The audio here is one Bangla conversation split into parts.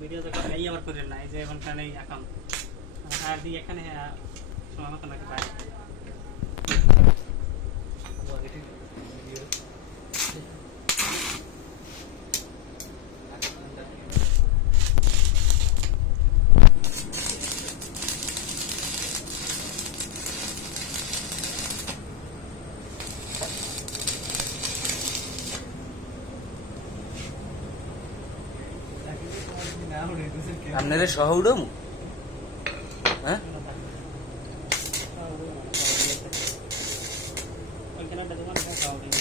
ভিডিও তো এই আবার করেন না, এই যে এখন কানে এখন আর দি এখানে সময় মতো নাকি পাই। আপনারা শহরম হ্যাঁ ওইখানে একটা দোকান আছে খাওয়া দিন।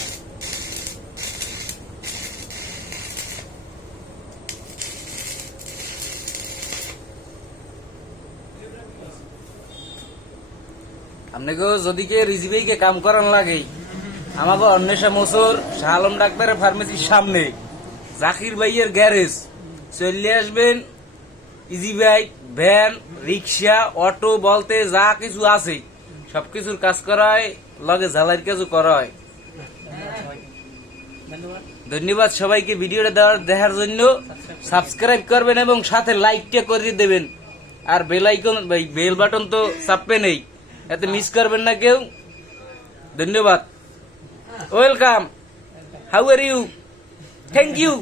আপনাকে যদি কে রিজিভাইকে কাম করান লাগে আমাকে অন্বেষা মোসর শাহ আলম ডাক্তারের ফার্মেসির সামনে জাকির ভাইয়ের গ্যারেজ চলে আসবেন। ইজি বাইক, ভ্যান, রিক্সা, অটো বলতে যা কিছু আছে সবকিছুর কাজ করা হয়, লগে ঝালাইয়ের কাজও করা হয়। ধন্যবাদ। ধন্যবাদ সবাইকে ভিডিওটা দেখার জন্য। সাবস্ক্রাইব করবেন এবং সাথে লাইকটা করে দেবেন, আর বেল আইকন বেল বাটন তো চাপবে নেই, এতে মিস করবেন না কেউ। ধন্যবাদ। Welcome. How are you? Thank you.